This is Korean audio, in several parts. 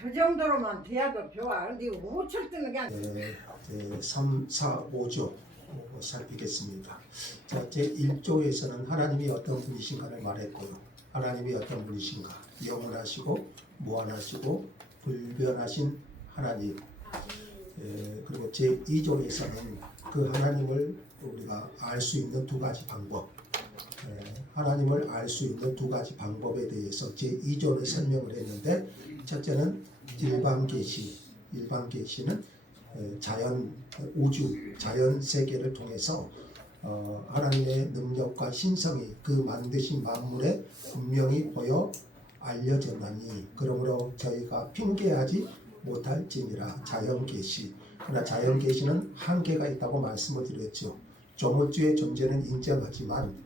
저 정도로만 돼도 좋아. 근데 5천 뜨는 게 아니야. 3, 4, 5조 살피겠습니다. 자, 제1조에서는 하나님이 어떤 분이신가를 말했고요. 하나님이 어떤 분이신가? 영원하시고 무한하시고 불변하신 하나님. 그리고 제2조에서는 그 하나님을 우리가 알 수 있는 두 가지 방법, 하나님을 알 수 있는 두 가지 방법에 대해서 제2조를 설명을 했는데, 첫째는 일반 계시. 일반 계시는 자연, 우주, 자연 세계를 통해서 하나님의 능력과 신성이 그 만드신 만물에 분명히 보여 알려졌나니 그러므로 저희가 핑계하지 못할지니라. 자연 계시. 그러나 자연 계시는 한계가 있다고 말씀을 드렸죠. 조물주의 존재는 인정하지만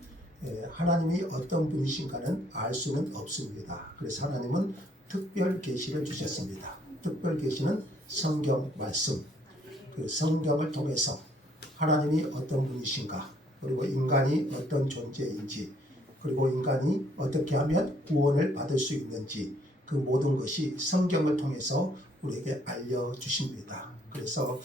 하나님이 어떤 분이신가는 알 수는 없습니다. 그래서 하나님은 특별 계시를 주셨습니다. 특별 계시는 성경 말씀, 그 성경을 통해서 하나님이 어떤 분이신가, 그리고 인간이 어떤 존재인지, 그리고 인간이 어떻게 하면 구원을 받을 수 있는지, 그 모든 것이 성경을 통해서 우리에게 알려주십니다. 그래서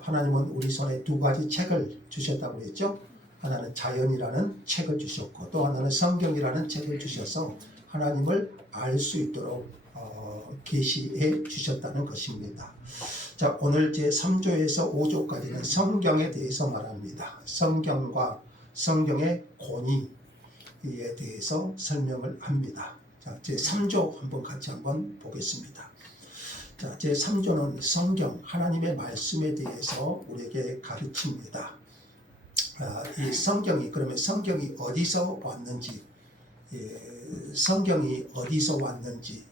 하나님은 우리 손에 두 가지 책을 주셨다고 했죠. 하나는 자연이라는 책을 주셨고 또 하나는 성경이라는 책을 주셔서 하나님을 알 수 있도록 계시해 주셨다는 것입니다. 자, 오늘 제3조에서 5조까지는 성경에 대해서 말합니다. 성경과 성경의 권위에 대해서 설명을 합니다. 자, 제3조 한번 같이 한번 보겠습니다. 자, 제3조는 성경, 하나님의 말씀에 대해서 우리에게 가르칩니다. 이 성경이, 그러면 성경이 어디서 왔는지, 성경이 어디서 왔는지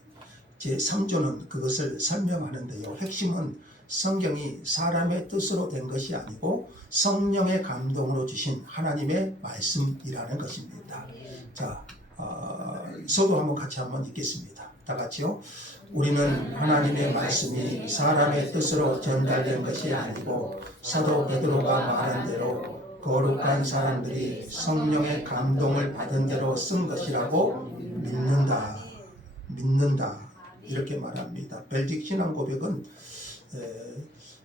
제3조는 그것을 설명하는데요. 핵심은 성경이 사람의 뜻으로 된 것이 아니고 성령의 감동으로 주신 하나님의 말씀이라는 것입니다. 자, 서도 한번 같이 한번 읽겠습니다. 다 같이요. 우리는 하나님의 말씀이 사람의 뜻으로 전달된 것이 아니고 사도 베드로가 말한 대로 거룩한 사람들이 성령의 감동을 받은 대로 쓴 것이라고 믿는다. 이렇게 말합니다. 벨직 신앙 고백은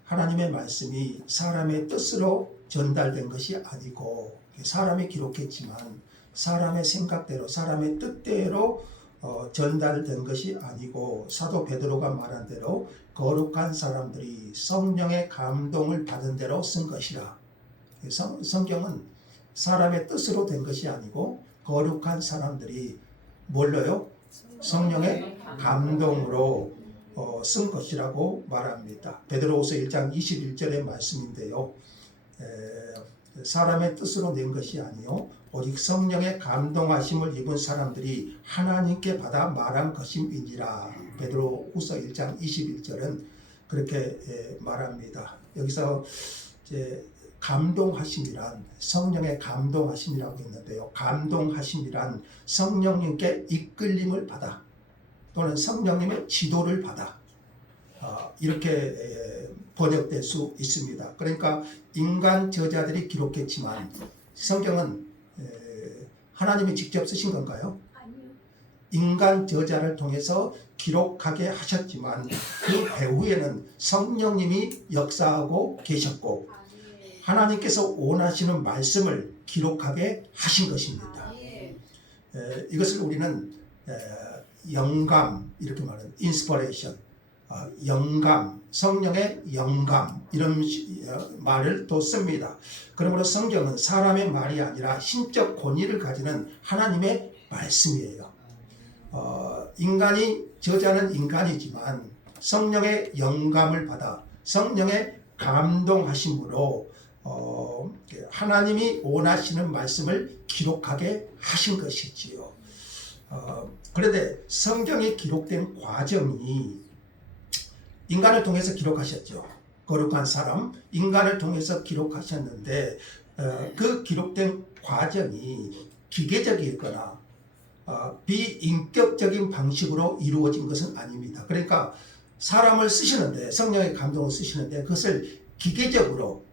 하나님의 말씀이 사람의 뜻으로 전달된 것이 아니고 사람이 기록했지만 사람의 생각대로 사람의 뜻대로 전달된 것이 아니고 사도 베드로가 말한 대로 거룩한 사람들이 성령의 감동을 받은 대로 쓴 것이라. 성경은 사람의 뜻으로 된 것이 아니고 거룩한 사람들이 뭘로요? 성령의 감동으로 쓴 것이라고 말합니다. 베드로후서 1장 21절의 말씀인데요. 사람의 뜻으로 낸 것이 아니요 오직 성령의 감동하심을 입은 사람들이 하나님께 받아 말한 것임이니라. 베드로후서 1장 21절은 그렇게 말합니다. 여기서 감동하심이란 성령의 감동하심이라고 했는데요. 감동하심이란 성령님께 이끌림을 받아 또는 성령님의 지도를 받아 이렇게 번역될 수 있습니다. 그러니까 인간 저자들이 기록했지만 성경은 하나님이 직접 쓰신 건가요? 아니요. 인간 저자를 통해서 기록하게 하셨지만 그 배후에는 성령님이 역사하고 계셨고 하나님께서 원하시는 말씀을 기록하게 하신 것입니다. 이것을 우리는 영감, 이렇게 말하는 인스퍼레이션, 영감, 성령의 영감 이런 말을 또 씁니다. 그러므로 성경은 사람의 말이 아니라 신적 권위를 가지는 하나님의 말씀이에요. 저자는 인간이지만 성령의 영감을 받아 성령의 감동하심으로 하나님이 원하시는 말씀을 기록하게 하신 것이지요. 그런데 성경이 기록된 과정이 인간을 통해서 기록하셨죠. 거룩한 사람, 인간을 통해서 기록하셨는데 그 기록된 과정이 기계적이거나 비인격적인 방식으로 이루어진 것은 아닙니다. 그러니까 사람을 쓰시는데 성령의 감동을 쓰시는데 그것을 기계적으로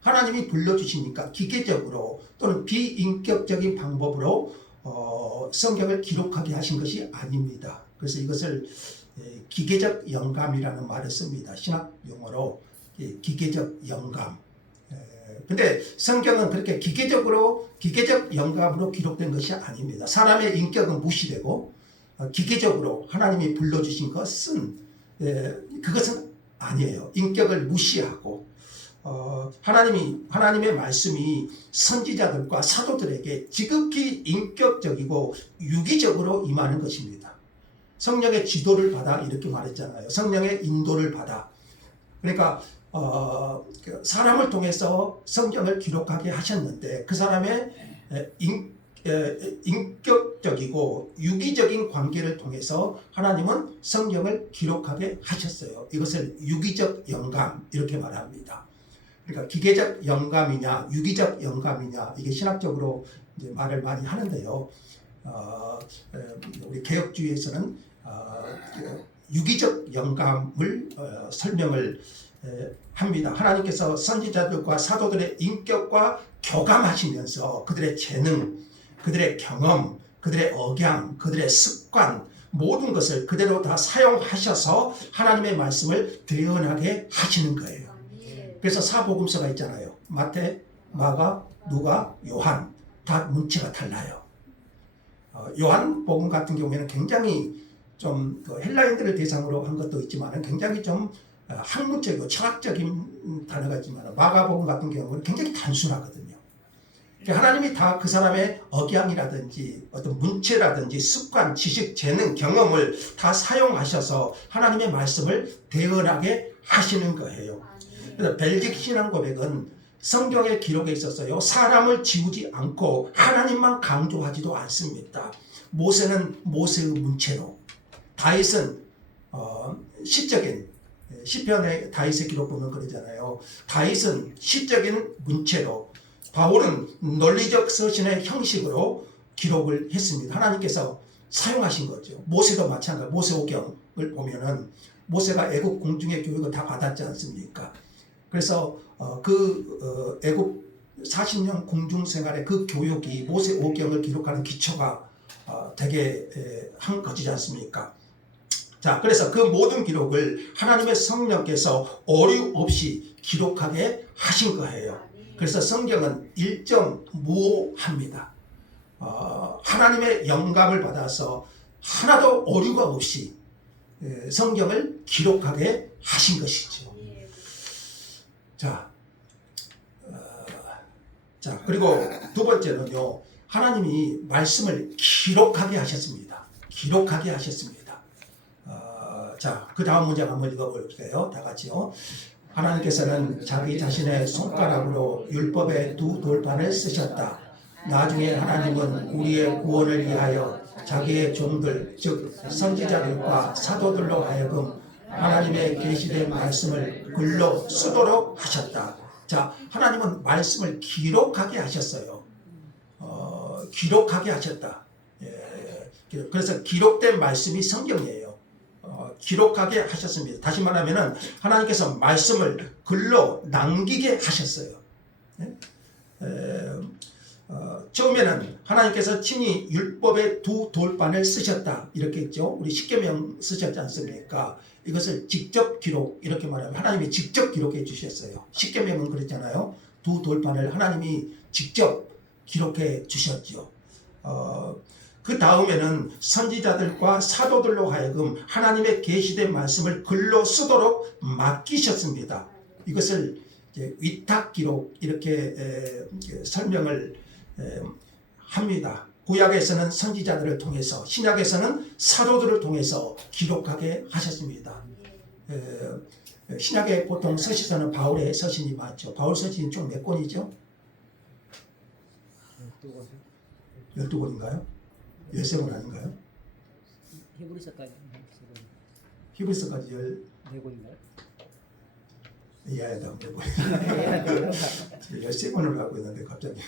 하나님이 불러주시니까 기계적으로 또는 비인격적인 방법으로 성경을 기록하게 하신 것이 아닙니다. 그래서 이것을 기계적 영감이라는 말을 씁니다. 신학 용어로 기계적 영감. 근데 성경은 그렇게 기계적 영감으로 기록된 것이 아닙니다. 사람의 인격은 무시되고 기계적으로 하나님이 불러주신 것은 그것은 아니에요. 인격을 무시하고 하나님의 말씀이 선지자들과 사도들에게 지극히 인격적이고 유기적으로 임하는 것입니다. 성령의 지도를 받아 이렇게 말했잖아요. 성령의 인도를 받아. 그러니까 사람을 통해서 성경을 기록하게 하셨는데 그 사람의 인격적이고 유기적인 관계를 통해서 하나님은 성경을 기록하게 하셨어요. 이것을 유기적 영감 이렇게 말합니다. 그러니까 기계적 영감이냐 유기적 영감이냐 이게 신학적으로 이제 말을 많이 하는데요. 우리 개혁주의에서는 유기적 영감을 설명을 합니다. 하나님께서 선지자들과 사도들의 인격과 교감하시면서 그들의 재능, 그들의 경험, 그들의 억양, 그들의 습관 모든 것을 그대로 다 사용하셔서 하나님의 말씀을 대언하게 하시는 거예요. 그래서 사복음서가 있잖아요. 마태, 마가, 누가, 요한 다 문체가 달라요. 요한복음 같은 경우에는 굉장히 좀 헬라인들을 대상으로 한 것도 있지만 굉장히 좀 학문적이고 철학적인 단어가 있지만 마가복음 같은 경우는 굉장히 단순하거든요. 하나님이 다 그 사람의 억양이라든지 어떤 문체라든지 습관, 지식, 재능, 경험을 다 사용하셔서 하나님의 말씀을 대언하게 하시는 거예요. 그래서 벨직 신앙 고백은 성경의 기록에 있어서요 사람을 지우지 않고 하나님만 강조하지도 않습니다. 모세는 모세의 문체로, 다윗은 시적인 시편의 다윗의 기록 보면 그러잖아요. 다윗은 시적인 문체로, 바울은 논리적 서신의 형식으로 기록을 했습니다. 하나님께서 사용하신 거죠. 모세도 마찬가지. 모세오경을 보면은 모세가 애국 궁중의 교육을 다 받았지 않습니까? 그래서 애국 40년 궁중 생활의 그 교육이 모세오경을 기록하는 기초가 되게 한 것이지 않습니까? 자, 그래서 그 모든 기록을 하나님의 성령께서 오류 없이 기록하게 하신 거예요. 그래서 성경은 일정무오합니다. 하나님의 영감을 받아서 하나도 오류가 없이 성경을 기록하게 하신 것이죠. 자, 그리고 두 번째는요, 하나님이 말씀을 기록하게 하셨습니다. 기록하게 하셨습니다. 자, 그 다음 문장 한번 읽어볼게요. 다 같이요. 하나님께서는 자기 자신의 손가락으로 율법의 두 돌판을 쓰셨다. 나중에 하나님은 우리의 구원을 위하여 자기의 종들, 즉 선지자들과 사도들로 하여금 하나님의 계시된 말씀을 글로 쓰도록 하셨다. 자, 하나님은 말씀을 기록하게 하셨어요. 기록하게 하셨다. 그래서 기록된 말씀이 성경이에요. 기록하게 하셨습니다. 다시 말하면 하나님께서 말씀을 글로 남기게 하셨어요. 처음에는 하나님께서 친히 율법의 두 돌판을 쓰셨다 이렇게 했죠. 우리 십계명 쓰셨지 않습니까? 이것을 직접 기록 이렇게 말하면 하나님이 직접 기록해 주셨어요. 십계명은 그랬잖아요. 두 돌판을 하나님이 직접 기록해 주셨죠. 그 다음에는 선지자들과 사도들로 하여금 하나님의 계시된 말씀을 글로 쓰도록 맡기셨습니다. 이것을 위탁 기록 이렇게 설명을 합니다. 구약에서는 선지자들을 통해서, 신약에서는 사도들을 통해서 기록하게 하셨습니다. 신약에 보통 서시서는 바울의 서신이 많죠. 바울 서신이 총 몇 권이죠? 12권인가요? 13권 아닌가요? 히브리서까지 14권인가요? 이해야 돼. 13권을 갖고 있는데 갑자기.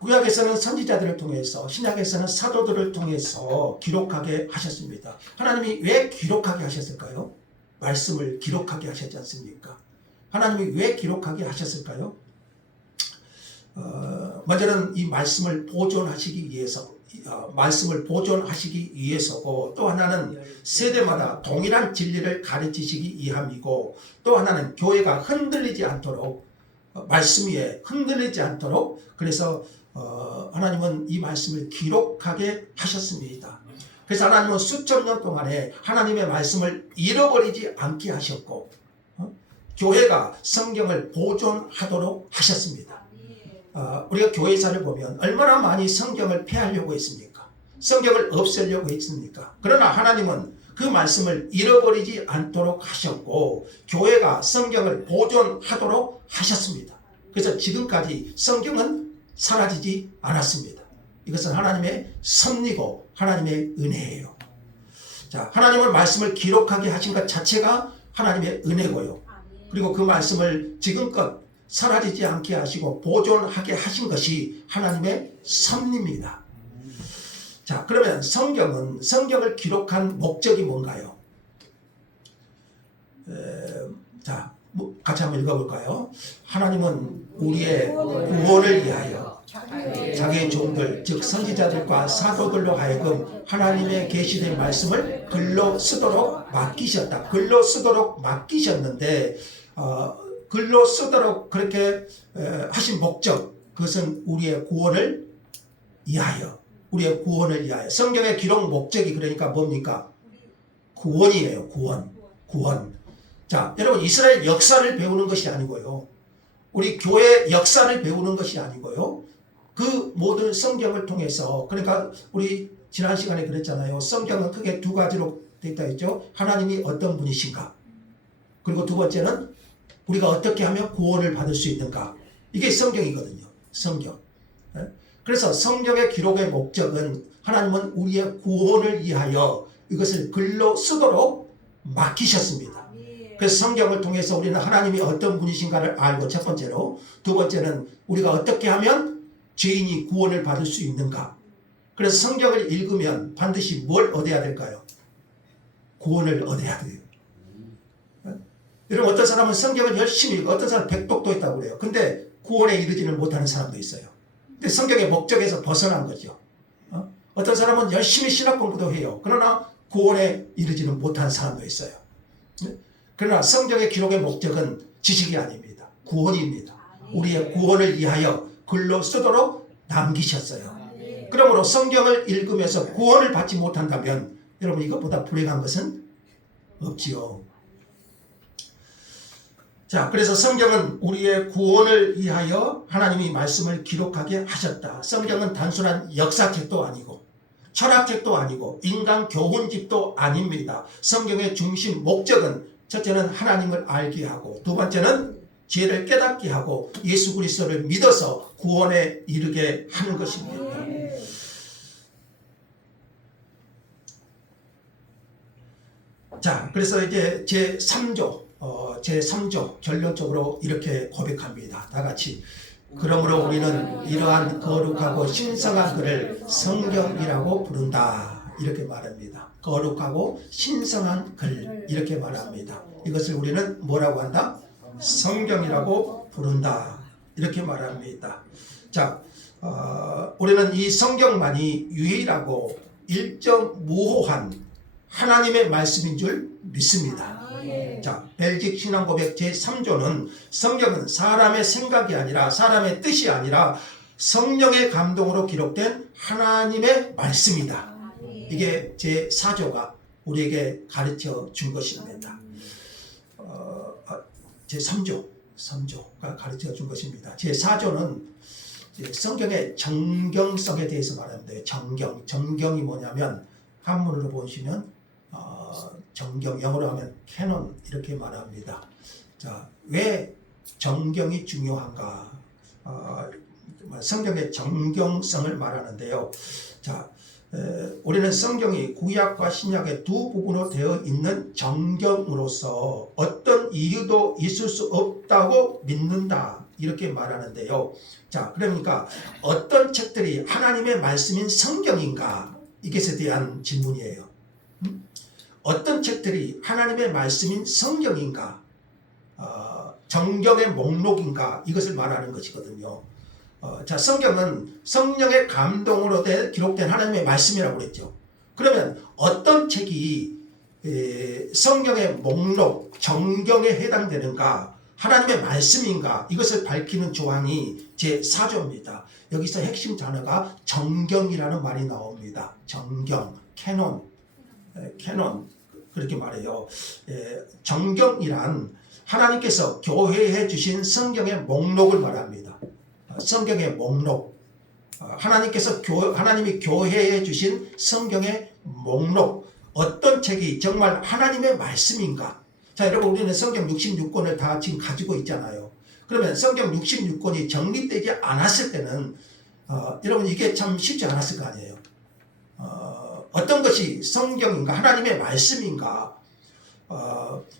구약에서는 선지자들을 통해서, 신약에서는 사도들을 통해서 기록하게 하셨습니다. 하나님이 왜 기록하게 하셨을까요? 말씀을 기록하게 하셨지 않습니까? 하나님이 왜 기록하게 하셨을까요? 먼저는 이 말씀을 보존하시기 위해서, 말씀을 보존하시기 위해서고, 또 하나는 세대마다 동일한 진리를 가르치시기 위함이고, 또 하나는 교회가 흔들리지 않도록, 말씀 위에 흔들리지 않도록, 그래서 하나님은 이 말씀을 기록하게 하셨습니다. 그래서 하나님은 수천 년 동안에 하나님의 말씀을 잃어버리지 않게 하셨고, 교회가 성경을 보존하도록 하셨습니다. 우리가 교회사를 보면 얼마나 많이 성경을 폐하려고 했습니까? 성경을 없애려고 했습니까? 그러나 하나님은 그 말씀을 잃어버리지 않도록 하셨고, 교회가 성경을 보존하도록 하셨습니다. 그래서 지금까지 성경은 사라지지 않았습니다. 이것은 하나님의 섭리고 하나님의 은혜예요. 자, 하나님은 말씀을 기록하게 하신 것 자체가 하나님의 은혜고요. 그리고 그 말씀을 지금껏 사라지지 않게 하시고 보존하게 하신 것이 하나님의 섭리입니다. 자, 그러면 성경을 기록한 목적이 뭔가요? 자, 같이 한번 읽어볼까요? 하나님은 우리의 구원을 위하여 자기의 종들, 즉 선지자들과 사도들로 하여금 하나님의 계시된 말씀을 글로 쓰도록 맡기셨다. 글로 쓰도록 맡기셨는데, 글로 쓰도록 그렇게 하신 목적, 그것은 우리의 구원을 위하여, 우리의 구원을 위하여. 성경의 기록 목적이 그러니까 뭡니까? 구원이에요. 구원. 자, 여러분, 이스라엘 역사를 배우는 것이 아니고요, 우리 교회 역사를 배우는 것이 아니고요, 그 모든 성경을 통해서, 그러니까 우리 지난 시간에 그랬잖아요. 성경은 크게 두 가지로 되어 있다 했죠. 하나님이 어떤 분이신가, 그리고 두 번째는 우리가 어떻게 하면 구원을 받을 수 있는가. 이게 성경이거든요. 성경. 그래서 성경의 기록의 목적은 하나님은 우리의 구원을 위하여 이것을 글로 쓰도록 맡기셨습니다. 그래서 성경을 통해서 우리는 하나님이 어떤 분이신가를 알고, 첫 번째로, 두 번째는 우리가 어떻게 하면 죄인이 구원을 받을 수 있는가. 그래서 성경을 읽으면 반드시 뭘 얻어야 될까요? 구원을 얻어야 돼요. 여러분, 어떤 사람은 성경을 열심히 읽고 어떤 사람은 백독도 있다고 그래요. 근데 구원에 이르지는 못하는 사람도 있어요. 근데 성경의 목적에서 벗어난 거죠. 어떤 사람은 열심히 신학 공부도 해요. 그러나 구원에 이르지는 못하는 사람도 있어요. 그러나 성경의 기록의 목적은 지식이 아닙니다. 구원입니다. 우리의 구원을 위하여 글로 쓰도록 남기셨어요. 그러므로 성경을 읽으면서 구원을 받지 못한다면 여러분, 이것보다 불행한 것은 없지요. 자, 그래서 성경은 우리의 구원을 위하여 하나님이 말씀을 기록하게 하셨다. 성경은 단순한 역사책도 아니고 철학책도 아니고 인간 교훈집도 아닙니다. 성경의 중심 목적은 첫째는 하나님을 알게 하고, 두 번째는 죄를 깨닫게 하고 예수 그리스도를 믿어서 구원에 이르게 하는 것입니다. 자, 그래서 이제 제3조 결론적으로 이렇게 고백합니다. 다 같이. 그러므로 우리는 이러한 거룩하고 신성한 글을 성경이라고 부른다. 이렇게 말합니다. 거룩하고 신성한 글, 이렇게 말합니다. 이것을 우리는 뭐라고 한다? 성경이라고 부른다. 이렇게 말합니다. 자, 우리는 이 성경만이 유일하고 일정무호한 하나님의 말씀인 줄 믿습니다. 자, 벨직 신앙고백 제3조는 성경은 사람의 생각이 아니라, 사람의 뜻이 아니라 성령의 감동으로 기록된 하나님의 말씀이다. 이게 제4조가 우리에게 가르쳐 준 것입니다. 제3조가 가르쳐 준 것입니다. 제4조는 성경의 정경성에 대해서 말하는데, 정경이 뭐냐면 한문으로 보시면 정경, 영어로 하면 캐논, 이렇게 말합니다. 자, 왜 정경이 중요한가? 성경의 정경성을 말하는데요. 자, 우리는 성경이 구약과 신약의 두 부분으로 되어 있는 정경으로서 어떤 이유도 있을 수 없다고 믿는다. 이렇게 말하는데요. 자, 그러니까 어떤 책들이 하나님의 말씀인 성경인가? 이것에 대한 질문이에요. 어떤 책들이 하나님의 말씀인 성경인가? 정경의 목록인가? 이것을 말하는 것이거든요. 자, 성경은 성령의 감동으로 기록된 하나님의 말씀이라고 그랬죠. 그러면 어떤 책이 성경의 목록, 정경에 해당되는가, 하나님의 말씀인가, 이것을 밝히는 조항이 제4조입니다. 여기서 핵심 단어가 정경이라는 말이 나옵니다. 정경, 캐논, 그렇게 말해요. 정경이란 하나님께서 교회에 주신 성경의 목록을 말합니다. 성경의 목록, 하나님이 교회에 주신 성경의 목록, 어떤 책이 정말 하나님의 말씀인가? 자, 여러분, 우리는 성경 66권을 다 지금 가지고 있잖아요. 그러면 성경 66권이 정립되지 않았을 때는 여러분, 이게 참 쉽지 않았을 거 아니에요. 어떤 것이 성경인가, 하나님의 말씀인가,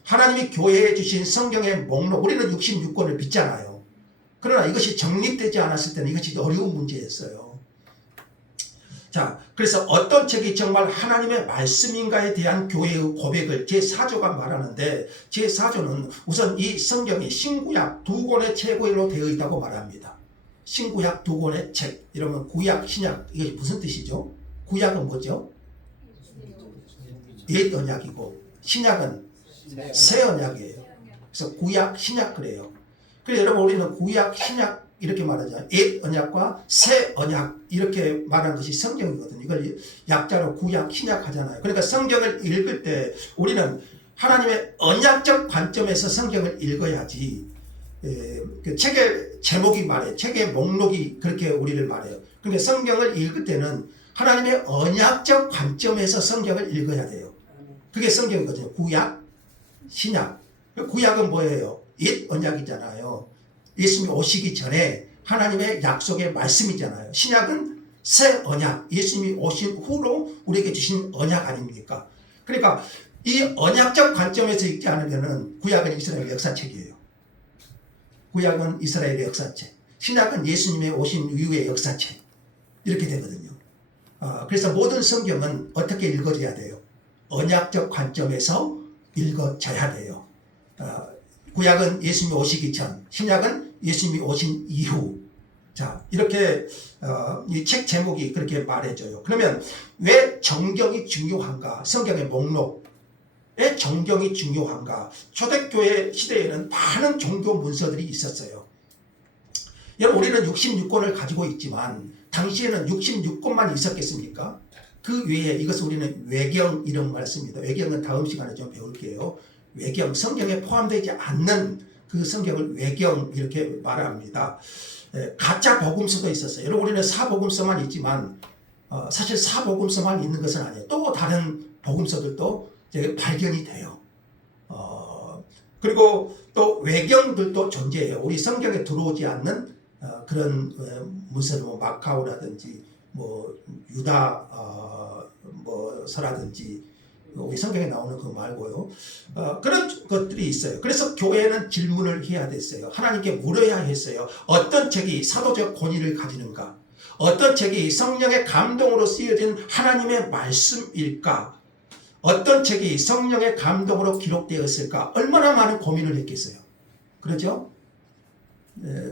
하나님이 교회에 주신 성경의 목록, 우리는 66권을 믿잖아요. 그러나 이것이 정립되지 않았을 때는 이것이 어려운 문제였어요. 자, 그래서 어떤 책이 정말 하나님의 말씀인가에 대한 교회의 고백을 제4조가 말하는데, 제4조는 우선 이 성경이 신구약 두 권의 책으로 되어 있다고 말합니다. 신구약 두 권의 책, 이러면 구약, 신약, 이게 무슨 뜻이죠? 구약은 뭐죠? 옛 언약이고, 신약은 새 언약이에요. 그래서 구약, 신약 그래요. 그래서 여러분, 우리는 구약, 신약 이렇게 말하잖아요. 옛 언약과 새 언약 이렇게 말하는 것이 성경이거든요. 이걸 약자로 구약, 신약 하잖아요. 그러니까 성경을 읽을 때 우리는 하나님의 언약적 관점에서 성경을 읽어야지, 그 책의 제목이 말해요. 책의 목록이 그렇게 우리를 말해요. 그러니까 성경을 읽을 때는 하나님의 언약적 관점에서 성경을 읽어야 돼요. 그게 성경이거든요. 구약, 신약. 구약은 뭐예요? 옛 언약이잖아요. 예수님이 오시기 전에 하나님의 약속의 말씀이잖아요. 신약은 새 언약, 예수님이 오신 후로 우리에게 주신 언약 아닙니까? 그러니까 이 언약적 관점에서 읽지 않으면 구약은 이스라엘 역사책이에요. 구약은 이스라엘의 역사책, 신약은 예수님의 오신 이후의 역사책, 이렇게 되거든요. 그래서 모든 성경은 어떻게 읽어져야 돼요? 언약적 관점에서 읽어져야 돼요. 구약은 예수님이 오시기 전, 신약은 예수님이 오신 이후. 자, 이렇게 이 책 제목이 그렇게 말해줘요. 그러면 왜 정경이 중요한가? 성경의 목록에 정경이 중요한가? 초대교회 시대에는 많은 종교 문서들이 있었어요. 여러분, 우리는 66권을 가지고 있지만 당시에는 66권만 있었겠습니까? 그 외에, 이것을 우리는 외경 이런 말 씁니다. 외경은 다음 시간에 좀 배울게요. 외경, 성경에 포함되지 않는 그 성경을 외경 이렇게 말합니다. 가짜 복음서도 있었어요. 여러분, 우리는 사복음서만 있지만 사실 사복음서만 있는 것은 아니에요. 또 다른 복음서들도 발견이 돼요. 그리고 또 외경들도 존재해요. 우리 성경에 들어오지 않는 그런 문서들, 뭐 마카오라든지 뭐 유다 서라든지 우리 성경에 나오는 거 말고요. 그런 것들이 있어요. 그래서 교회는 질문을 해야 됐어요. 하나님께 물어야 했어요. 어떤 책이 사도적 권위를 가지는가? 어떤 책이 성령의 감동으로 쓰여진 하나님의 말씀일까? 어떤 책이 성령의 감동으로 기록되었을까? 얼마나 많은 고민을 했겠어요. 그렇죠?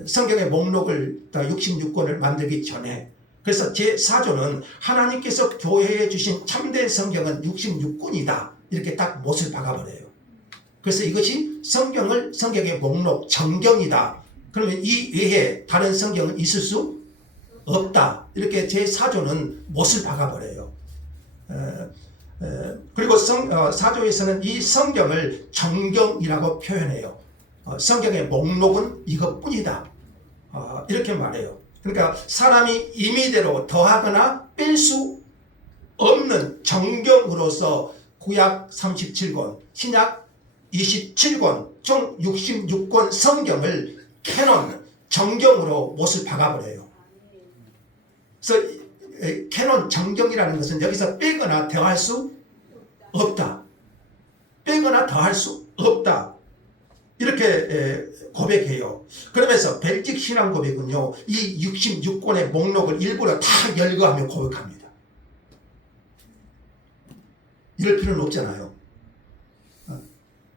성경의 목록을 66권을 만들기 전에, 그래서 제4조는 하나님께서 교회에 주신 참된 성경은 66권이다. 이렇게 딱 못을 박아버려요. 그래서 이것이 성경의 목록, 정경이다. 그러면 이 외에 다른 성경은 있을 수 없다. 이렇게 제4조는 못을 박아버려요. 그리고 4조에서는 이 성경을 정경이라고 표현해요. 성경의 목록은 이것뿐이다. 이렇게 말해요. 그러니까 사람이 임의대로 더하거나 뺄 수 없는 정경으로서 구약 37권, 신약 27권, 총 66권 성경을 캐논, 정경으로 못을 박아버려요. 그래서 캐논, 정경이라는 것은 여기서 빼거나 더할 수 없다. 빼거나 더할 수 없다. 이렇게 고백해요. 그러면서 벨직 신앙 고백은요, 이 66권의 목록을 일부러 다 열거하며 고백합니다. 이럴 필요는 없잖아요.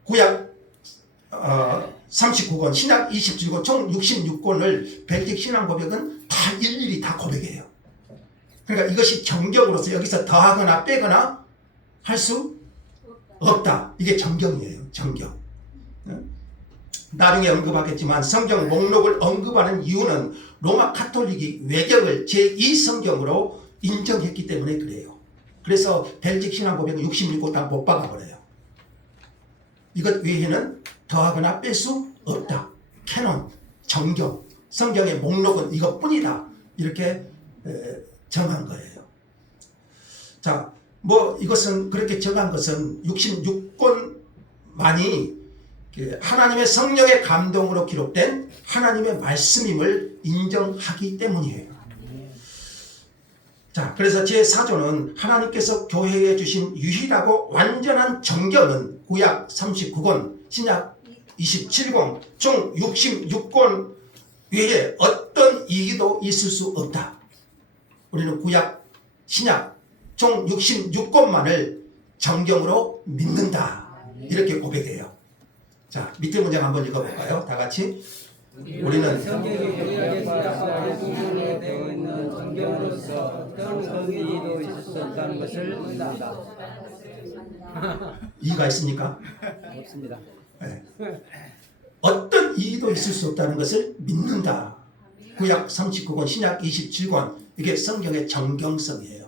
구약 39권, 신약 27권, 총 66권을 벨직 신앙 고백은 다 다 일일이 다 고백해요. 그러니까 이것이 정경으로서 여기서 더하거나 빼거나 할 수 없다. 이게 정경이에요. 정경. 나중에 언급하겠지만 성경 목록을 언급하는 이유는 로마 카톨릭이 외경을 제2성경으로 인정했기 때문에 그래요. 그래서 벨직 신앙 고백은 66권 다 못 박아버려요. 이것 외에는 더하거나 뺄 수 없다. 캐논, 정경, 성경의 목록은 이것뿐이다. 이렇게 정한 거예요. 자, 뭐 이것은 그렇게 정한 것은 66권만이 하나님의 성령의 감동으로 기록된 하나님의 말씀임을 인정하기 때문이에요. 자, 그래서 제4조는 하나님께서 교회에 주신 유일하고 완전한 정경은 구약 39권, 신약 27권, 총 66권 외에 어떤 이기도 있을 수 없다. 우리는 구약, 신약 총 66권만을 정경으로 믿는다. 이렇게 고백해요. 자, 밑에 문장 한번 읽어볼까요? 다 같이. 우리는 성경의 구약에서 구약에 되어 있는 정경으로서 어떤 의미도 있었다는 것을 믿는다. 이의가 있습니까? 없습니다. 네. 어떤 이의도 있을 수 없다는 것을 믿는다. 구약 39권, 신약 27권, 이게 성경의 정경성이에요.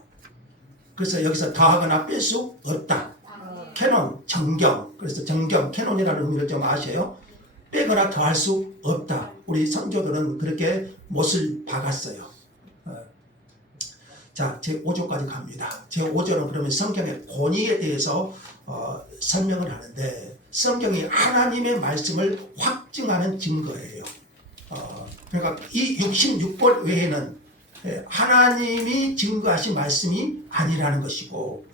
그래서 여기서 더하거나 뺄 수 없다. 캐논, 정경. 그래서 정경, 캐논이라는 의미를 좀 아셔요. 빼거나 더할 수 없다. 우리 선조들은 그렇게 못을 박았어요. 자, 제5조까지 갑니다. 제5조는 그러면 성경의 권위에 대해서 설명을 하는데, 성경이 하나님의 말씀을 확증하는 증거예요. 그러니까 이 66권 외에는 하나님이 증거하신 말씀이 아니라는 것이고,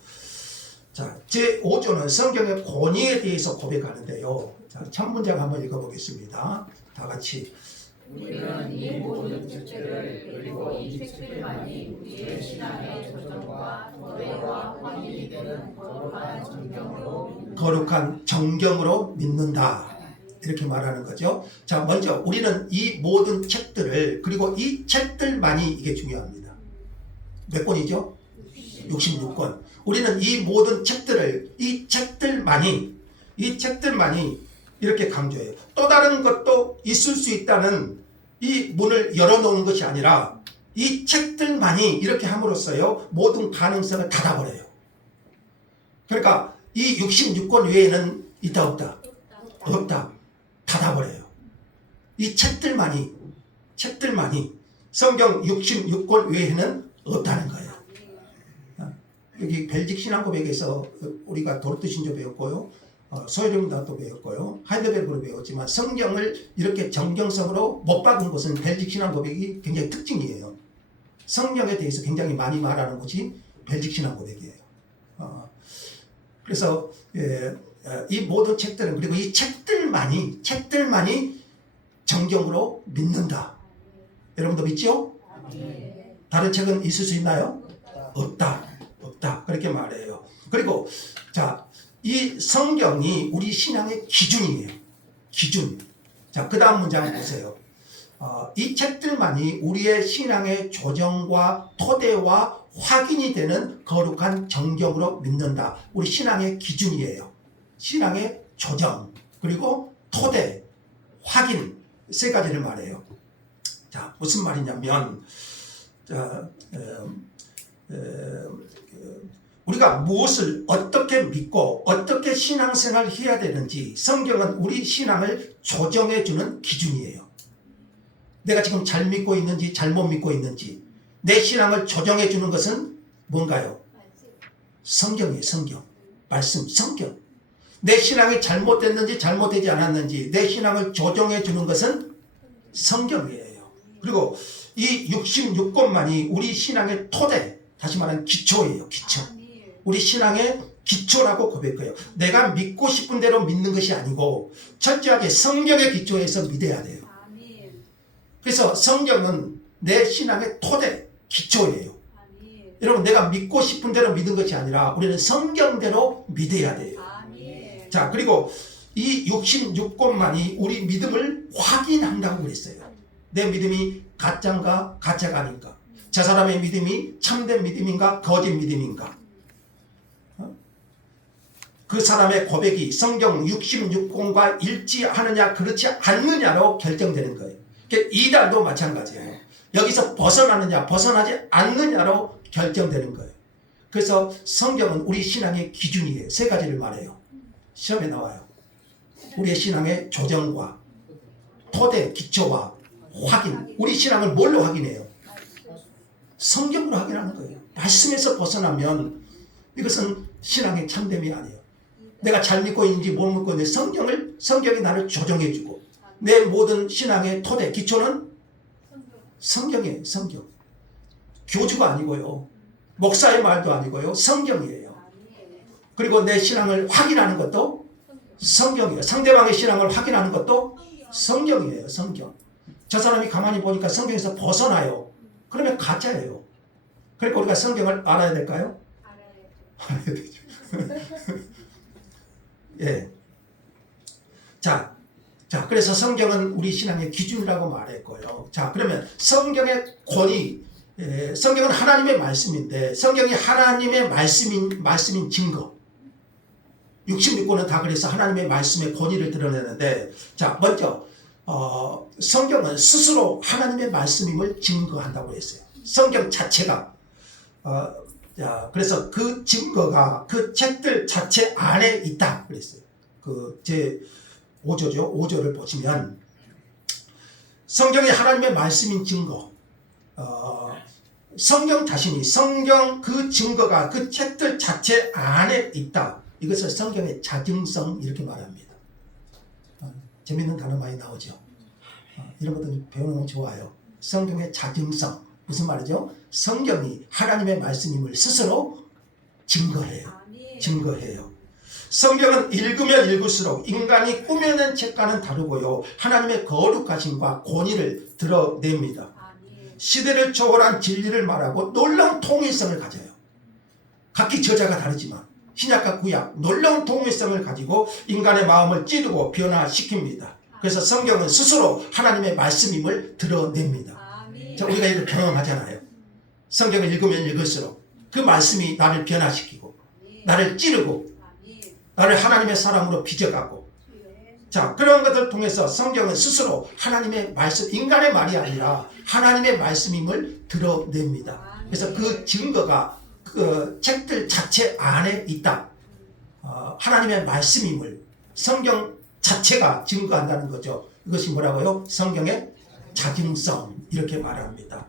자, 제5조는 성경의 권위에 대해서 고백하는데요. 자, 첫 문장 한번 읽어보겠습니다. 다 같이. 우리는 이 모든 책들을 그리고 이 책들만이 우리의 신앙의 조정과 도래와 확인이 되는 거룩한 정경으로 믿는다. 이렇게 말하는 거죠. 자, 먼저 우리는 이 모든 책들을, 그리고 이 책들만이, 이게 중요합니다. 몇 권이죠? 66권. 우리는 이 모든 책들을, 이 책들만이 이렇게 강조해요. 또 다른 것도 있을 수 있다는 이 문을 열어놓은 것이 아니라 이 책들만이 이렇게 함으로써요, 모든 가능성을 닫아버려요. 그러니까 이 66권 외에는 있다 없다? 없다. 닫아버려요. 이 책들만이 성경 66권 외에는 없다는 거예요. 여기 벨직 신앙고백에서 우리가 도르트 신조 배웠고요, 소요령다도 배웠고요, 하이델베르크로 배웠지만 성경을 이렇게 정경성으로 못 박은 것은 벨직 신앙고백이 굉장히 특징이에요. 성경에 대해서 굉장히 많이 말하는 것이 벨직 신앙고백이에요. 그래서 이 모든 책들은, 그리고 이 책들만이 정경으로 믿는다. 여러분도 믿죠? 다른 책은 있을 수 있나요? 없다. 그렇게 말해요. 그리고 자, 이 성경이 우리 신앙의 기준이에요. 기준. 자, 그 다음 문장 보세요. 이 책들만이 우리의 신앙의 조정과 토대와 확인이 되는 거룩한 정경으로 믿는다. 우리 신앙의 기준이에요. 신앙의 조정, 그리고 토대, 확인, 세 가지를 말해요. 자, 무슨 말이냐면, 우리가 무엇을 어떻게 믿고 어떻게 신앙생활을 해야 되는지 성경은 우리 신앙을 조정해주는 기준이에요. 내가 지금 잘 믿고 있는지 잘못 믿고 있는지 내 신앙을 조정해주는 것은 뭔가요? 성경이에요. 성경. 말씀, 성경. 내 신앙이 잘못됐는지 잘못되지 않았는지 내 신앙을 조정해주는 것은 성경이에요. 그리고 이 66권만이 우리 신앙의 토대, 다시 말하면 기초예요. 기초. 우리 신앙의 기초라고 고백해요. 내가 믿고 싶은 대로 믿는 것이 아니고 철저하게 성경의 기초에서 믿어야 돼요. 그래서 성경은 내 신앙의 토대, 기초예요. 여러분, 내가 믿고 싶은 대로 믿는 것이 아니라 우리는 성경대로 믿어야 돼요. 자, 그리고 이 66권만이 우리 믿음을 확인한다고 그랬어요. 내 믿음이 가짜인가 가짜가 아닌가? 저 사람의 믿음이 참된 믿음인가 거짓 믿음인가? 그 사람의 고백이 성경 66권과 일치하느냐 그렇지 않느냐로 결정되는 거예요. 이달도 마찬가지예요. 여기서 벗어나느냐 벗어나지 않느냐로 결정되는 거예요. 그래서 성경은 우리 신앙의 기준이에요. 세 가지를 말해요. 시험에 나와요. 우리의 신앙의 조정과 토대, 기초와 확인. 우리 신앙을 뭘로 확인해요? 성경으로 확인하는 거예요. 말씀에서 벗어나면 이것은 신앙의 참됨이 아니에요. 내가 잘 믿고 있는지 못 믿고 있는지 성경이 나를 조정해주고 내 모든 신앙의 토대, 기초는 성경이에요. 성경. 교주가 아니고요. 목사의 말도 아니고요. 성경이에요. 그리고 내 신앙을 확인하는 것도 성경이에요. 상대방의 신앙을 확인하는 것도 성경이에요. 성경. 저 사람이 가만히 보니까 성경에서 벗어나요. 그러면 가짜예요. 그러니까 우리가 성경을 알아야 될까요? 알아야 되죠. 예. 자, 그래서 성경은 우리 신앙의 기준이라고 말했고요. 자, 그러면 성경의 권위, 성경은 하나님의 말씀인데, 성경이 하나님의 말씀인 증거. 66권은 다 그래서 하나님의 말씀의 권위를 드러내는데, 자, 먼저, 성경은 스스로 하나님의 말씀임을 증거한다고 했어요. 성경 자체가, 자, 그래서 그 증거가 그 책들 자체 안에 있다 그랬어요. 제 5조죠. 5조를 보시면 성경이 하나님의 말씀인 증거, 성경 자신이 성경 그 증거가 그 책들 자체 안에 있다. 이것을 성경의 자증성 이렇게 말합니다. 재밌는 단어 많이 나오죠. 이런 것도 배우는 건 좋아요. 성경의 자증성. 무슨 말이죠? 성경이 하나님의 말씀임을 스스로 증거해요. 증거해요. 성경은 읽으면 읽을수록 인간이 꾸며낸 책과는 다르고요. 하나님의 거룩하심과 권위를 드러냅니다. 시대를 초월한 진리를 말하고 놀라운 통일성을 가져요. 각기 저자가 다르지만 신약과 구약 놀라운 통일성을 가지고 인간의 마음을 찌르고 변화시킵니다. 그래서 성경은 스스로 하나님의 말씀임을 드러냅니다. 자, 우리가 이걸 경험하잖아요. 성경을 읽으면 읽을수록 그 말씀이 나를 변화시키고 나를 찌르고 나를 하나님의 사람으로 빚어가고, 자, 그런 것들을 통해서 성경은 스스로 하나님의 말씀, 인간의 말이 아니라 하나님의 말씀임을 드러냅니다. 그래서 그 증거가 그 책들 자체 안에 있다. 하나님의 말씀임을 성경 자체가 증거한다는 거죠. 이것이 뭐라고요? 성경의 자증성 이렇게 말합니다.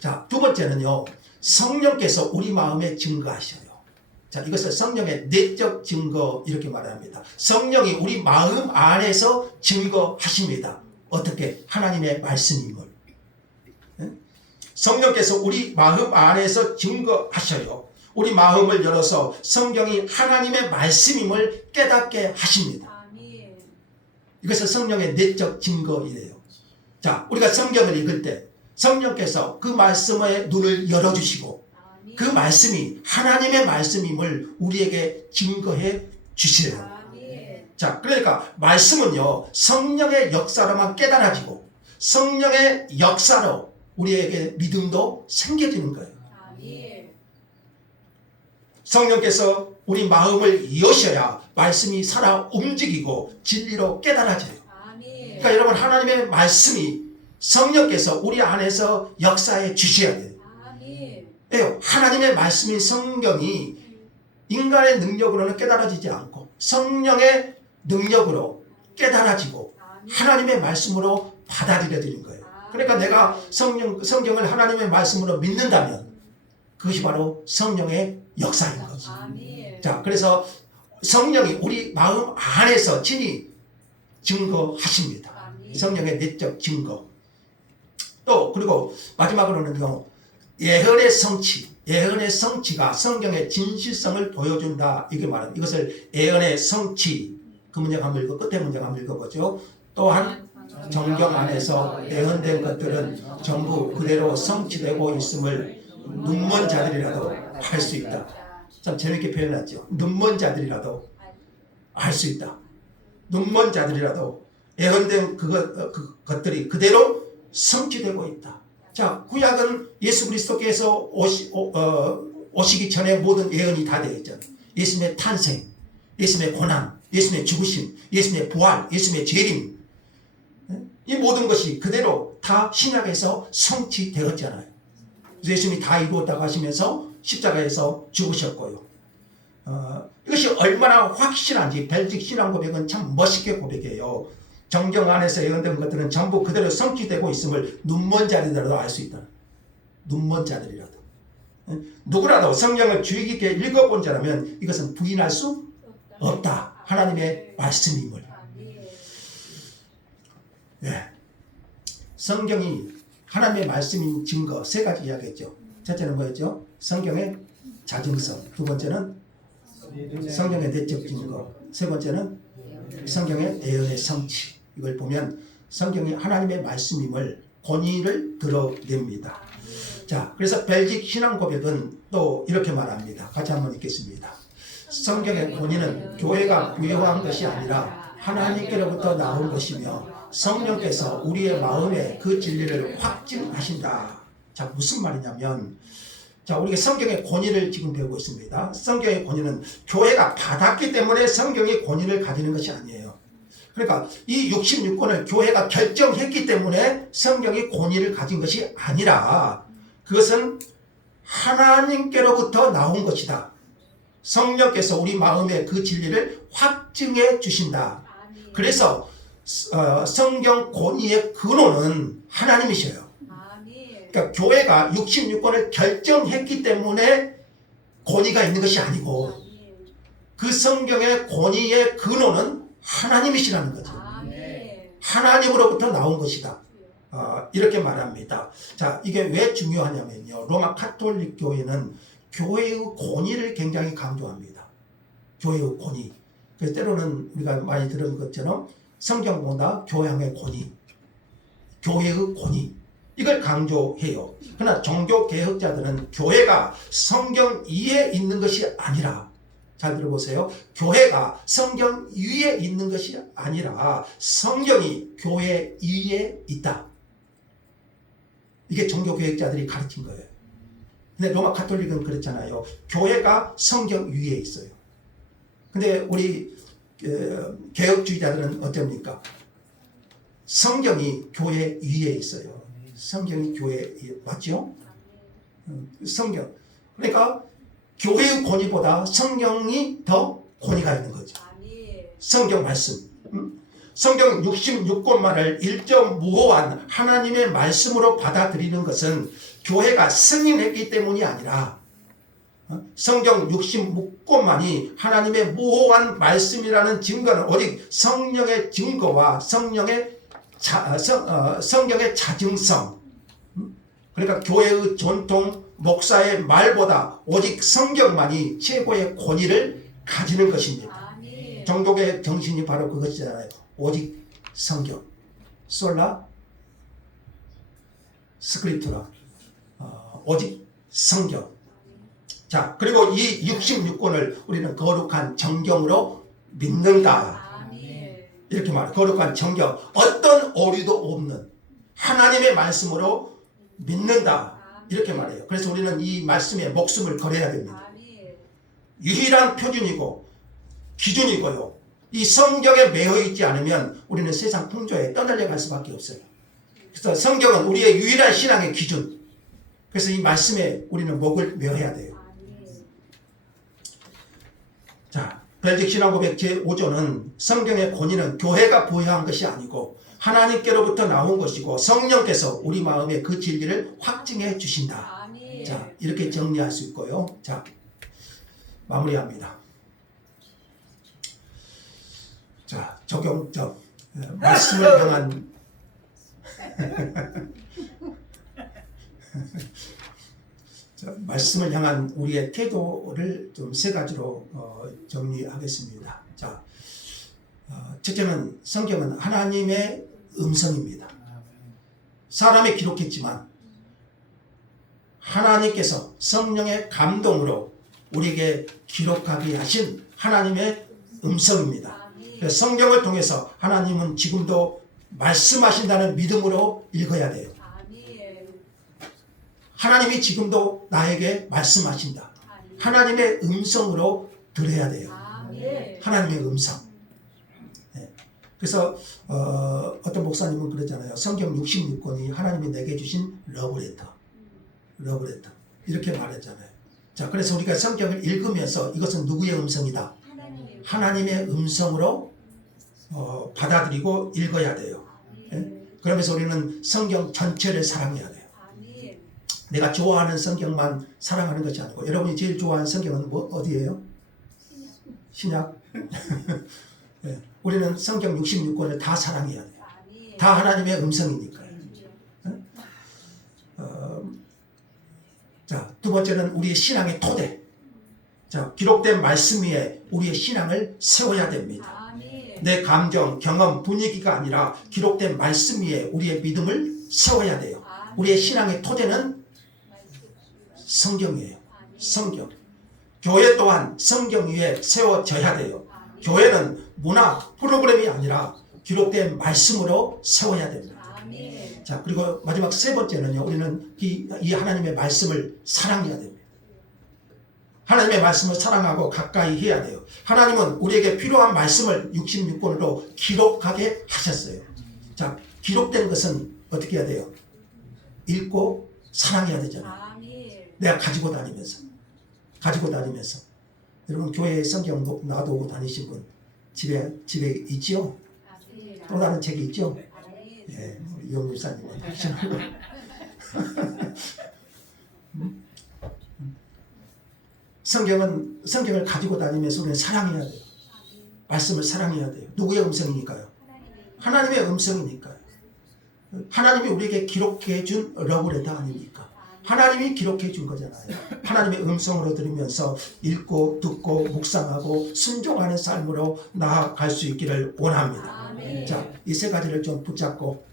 자, 두 번째는요. 성령께서 우리 마음에 증거하셔요. 자, 이것을 성령의 내적 증거 이렇게 말합니다. 성령이 우리 마음 안에서 증거하십니다. 어떻게? 하나님의 말씀임을. 성령께서 우리 마음 안에서 증거하셔요. 우리 마음을 열어서 성경이 하나님의 말씀임을 깨닫게 하십니다. 이것은 성령의 내적 증거이래요. 자, 우리가 성경을 읽을 때 성령께서 그 말씀의 눈을 열어주시고 그 말씀이 하나님의 말씀임을 우리에게 증거해 주시래요. 자, 그러니까 말씀은요, 성령의 역사로만 깨달아지고 성령의 역사로 우리에게 믿음도 생겨지는 거예요. 성령께서 우리 마음을 여셔야 말씀이 살아 움직이고 진리로 깨달아져요. 그러니까 여러분, 하나님의 말씀이 성령께서 우리 안에서 역사해 주셔야 돼요. 하나님의 말씀인 성경이 인간의 능력으로는 깨달아지지 않고 성령의 능력으로 깨달아지고 하나님의 말씀으로 받아들여지는 거예요. 그러니까 내가 성경을 하나님의 말씀으로 믿는다면 그것이 바로 성령의 역사인 거죠. 자, 그래서 성령이 우리 마음 안에서 친히 증거하십니다. 성령의 내적 증거. 또 그리고 마지막으로는요, 예언의 성취. 예언의 성취가 성경의 진실성을 보여준다. 이게 말합니다. 이것을 예언의 성취. 그 문장 한번 읽고 끝에 문장 한번 읽어보죠. 또한 성경 안에서 예언된 것들은 전부 그대로 성취되고 있음을 눈먼 자들이라도 알 수 있다. 참 재밌게 표현했죠. 눈먼 자들이라도 알 수 있다. 눈먼 자들이라도 예언된 것들이 그대로 성취되고 있다. 자, 구약은 예수 그리스도께서 오시기 전에 모든 예언이 다 되어 있잖아요. 예수님의 탄생, 예수님의 고난, 예수님의 죽으심, 예수님의 부활, 예수님의 재림, 이 모든 것이 그대로 다 신약에서 성취되었잖아요. 그래서 예수님이 다 이루었다고 하시면서 십자가에서 죽으셨고요. 이것이 얼마나 확실한지 벨직 신앙 고백은 참 멋있게 고백해요. 정경 안에서 예언된 것들은 전부 그대로 성취되고 있음을 눈먼 자들이라도 알 수 있다. 눈먼 자들이라도. 누구라도 성경을 주의 깊게 읽어본 자라면 이것은 부인할 수 없다. 하나님의 말씀임을. 네. 성경이 하나님의 말씀인 증거 세 가지 이야기했죠. 첫째는 뭐였죠? 성경의 자증성. 두 번째는 성경의 내적 증거. 세 번째는 성경의 예언의 성취. 이걸 보면 성경이 하나님의 말씀임을 권위를 드러냅니다. 자, 그래서 벨직 신앙 고백은 또 이렇게 말합니다. 같이 한번 읽겠습니다. 성경의 권위는 교회가 부여한 것이 아니라 하나님께로부터 나온 것이며 성령께서 우리의 마음에 그 진리를 확증하신다. 자, 무슨 말이냐면, 자, 우리가 성경의 권위를 지금 배우고 있습니다. 성경의 권위는 교회가 받았기 때문에 성경이 권위를 가지는 것이 아니에요. 그러니까 이 66권을 교회가 결정했기 때문에 성경이 권위를 가진 것이 아니라 그것은 하나님께로부터 나온 것이다. 성령께서 우리 마음에 그 진리를 확증해 주신다. 그래서 성경 권위의 근원은 하나님이셔요. 그러니까 교회가 66권을 결정했기 때문에 권위가 있는 것이 아니고 그 성경의 권위의 근원은 하나님이시라는 거죠. 하나님으로부터 나온 것이다. 이렇게 말합니다. 자, 이게 왜 중요하냐면요. 로마 카톨릭 교회는 교회의 권위를 굉장히 강조합니다. 교회의 권위. 그래서 때로는 우리가 많이 들은 것처럼 성경보다 교양의 권위, 교회의 권위, 이걸 강조해요. 그러나 종교개혁자들은 교회가 성경 위에 있는 것이 아니라, 잘 들어보세요. 교회가 성경 위에 있는 것이 아니라 성경이 교회 위에 있다. 이게 종교개혁자들이 가르친 거예요. 근데 로마 카톨릭은 그렇잖아요. 교회가 성경 위에 있어요. 근데 우리 개혁주의자들은 어떻습니까? 성경이 교회 위에 있어요. 성경이 교회 위에, 맞죠? 성경. 그러니까 교회의 권위보다 성경이 더 권위가 있는 거죠. 성경 말씀. 성경 66권만을 일정무호한 하나님의 말씀으로 받아들이는 것은 교회가 승인했기 때문이 아니라 성경 66권만이 하나님의 무호한 말씀이라는 증거는 오직 성령의 증거와 성령의 성경의 자증성, 그러니까 교회의 전통 목사의 말보다 오직 성경만이 최고의 권위를 가지는 것입니다. 종교의 정신이 바로 그것이잖아요. 오직 성경, 솔라 스크립투라, 오직 성경. 자, 그리고 이 66권을 우리는 거룩한 정경으로 믿는다. 이렇게 말해요. 거룩한 정경, 어떤 오류도 없는 하나님의 말씀으로 믿는다. 이렇게 말해요. 그래서 우리는 이 말씀에 목숨을 걸어야 됩니다. 유일한 표준이고 기준이고요. 이 성경에 매여 있지 않으면 우리는 세상 풍조에 떠날려 갈 수밖에 없어요. 그래서 성경은 우리의 유일한 신앙의 기준. 그래서 이 말씀에 우리는 목을 매어야 돼요. 자, 벨직 신앙 고백 제5조는 성경의 권위는 교회가 부여한 것이 아니고 하나님께로부터 나온 것이고 성령께서 우리 마음에 그 진리를 확증해 주신다. 자, 이렇게 정리할 수 있고요. 자, 마무리합니다. 자, 적용점. 말씀을 향한 자, 말씀을 향한 우리의 태도를 좀 세 가지로 정리하겠습니다. 자, 첫째는 성경은 하나님의 음성입니다. 사람이 기록했지만 하나님께서 성령의 감동으로 우리에게 기록하게 하신 하나님의 음성입니다. 그래서 성경을 통해서 하나님은 지금도 말씀하신다는 믿음으로 읽어야 돼요. 하나님이 지금도 나에게 말씀하신다. 하나님의 음성으로 들어야 돼요. 하나님의 음성. 네. 그래서 어떤 목사님은 그러잖아요. 성경 66권이 하나님이 내게 주신 러브레터 이렇게 말했잖아요. 자, 그래서 우리가 성경을 읽으면서 이것은 누구의 음성이다? 하나님의 음성으로 받아들이고 읽어야 돼요. 네? 그러면서 우리는 성경 전체를 사랑해야 돼요. 내가 좋아하는 성경만 사랑하는 것이 아니고, 여러분이 제일 좋아하는 성경은 어디예요? 신약. 네. 우리는 성경 66권을 다 사랑해야 돼요. 다 하나님의 음성이니까요. 네? 자, 두 번째는 우리의 신앙의 토대. 자, 기록된 말씀 위에 우리의 신앙을 세워야 됩니다. 내 감정, 경험, 분위기가 아니라 기록된 말씀 위에 우리의 믿음을 세워야 돼요. 우리의 신앙의 토대는 성경이에요. 성경. 교회 또한 성경 위에 세워져야 돼요. 교회는 문화 프로그램이 아니라 기록된 말씀으로 세워야 됩니다. 자, 그리고 마지막 세 번째는요, 우리는 이 하나님의 말씀을 사랑해야 됩니다. 하나님의 말씀을 사랑하고 가까이 해야 돼요. 하나님은 우리에게 필요한 말씀을 66권으로 기록하게 하셨어요. 자, 기록된 것은 어떻게 해야 돼요? 읽고 사랑해야 되잖아요. 내가 가지고 다니면서. 여러분, 교회에 성경 놔두고 다니신 분 집에 있지요? 또 다른 책이 있죠? 예, 우리 이영 목사님은 성경을 가지고 다니면서 우리는 사랑해야 돼요. 말씀을 사랑해야 돼요. 누구의 음성이니까요? 하나님의 음성이니까요. 하나님이 우리에게 기록해 준 러브레터 아닙니까? 하나님이 기록해 준 거잖아요. 하나님의 음성으로 들으면서 읽고 듣고 묵상하고 순종하는 삶으로 나아갈 수 있기를 원합니다. 자, 이 세 가지를 좀 붙잡고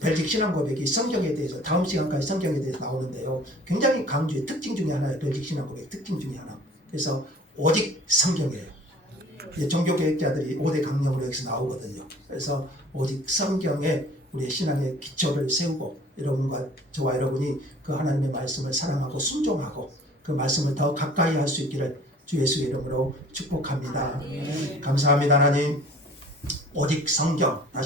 벨직 신앙 고백이 성경에 대해서 다음 시간까지 성경에 대해서 나오는데요. 굉장히 강조의 특징 중에 하나예요. 벨직 신앙 고백 특징 중에 하나. 그래서 오직 성경이에요. 종교개혁자들이 5대 강령으로 여기서 나오거든요. 그래서 오직 성경에 우리의 신앙의 기초를 세우고 여러분과 저와 여러분이 그 하나님의 말씀을 사랑하고 순종하고 그 말씀을 더 가까이 할 수 있기를 주 예수의 이름으로 축복합니다. 감사합니다. 하나님, 오직 성경.